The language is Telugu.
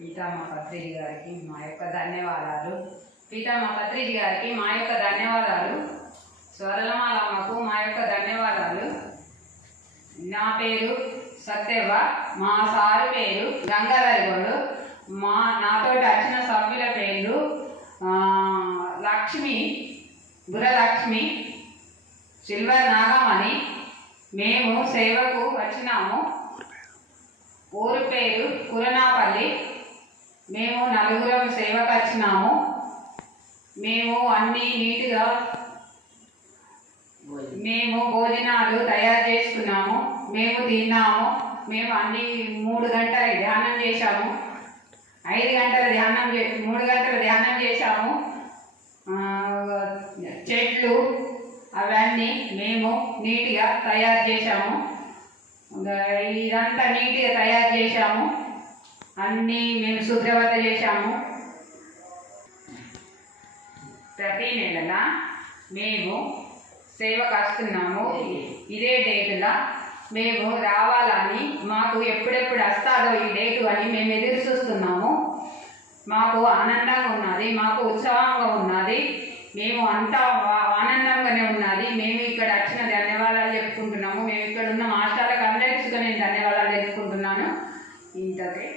పీతాంబ పత్రిజీ గారికి మా యొక్క ధన్యవాదాలు. పీతాంబ పత్రిజీ గారికి మా యొక్క ధన్యవాదాలు. స్వరలమాలమ్మకు మా యొక్క ధన్యవాదాలు. నా పేరు సత్యవ్వ, మా సారు పేరు గంగాధరగౌడు, నాతో వచ్చిన సభ్యుల పేర్లు లక్ష్మి, గురలక్ష్మి, సిల్వర్ నాగమణి. మేము సేవకు వచ్చినాము. ఊరి పేరు కురనాపల్లి. మేము నలుగురం సేవకు వచ్చినాము. మేము అన్నీ నీట్గా భోజనాలు తయారు చేసుకున్నాము. మేము తిన్నాము. మేము అన్ని 3 గంటల ధ్యానం చేశాము. 5 గంటల ధ్యానం 3 గంటల ధ్యానం చేశాము. చెట్లు అవన్నీ మేము నీట్గా తయారు చేశాము. ఇదంతా నీట్గా తయారు చేశాము. అన్నీ మేము శుభ్రత చేశాము. ప్రతి నెల మేము సేవకు వస్తున్నాము. ఇదే డేటులా మేము రావాలని, మాకు ఎప్పుడెప్పుడు వస్తారో ఈ డేటు అని మేము ఎదురు చూస్తున్నాము. మాకు ఆనందంగా ఉన్నది, మాకు ఉత్సాహంగా ఉన్నది. మేము అంతా ఆనందంగానే ఉన్నది. మేము ఇక్కడ వచ్చిన ధన్యవాదాలు చెప్పుకుంటున్నాము. మేము ఇక్కడ ఉన్న మాస్టర్లకు అందరికీ నేను ధన్యవాదాలు చెప్పుకుంటున్నాను. ఇంతకే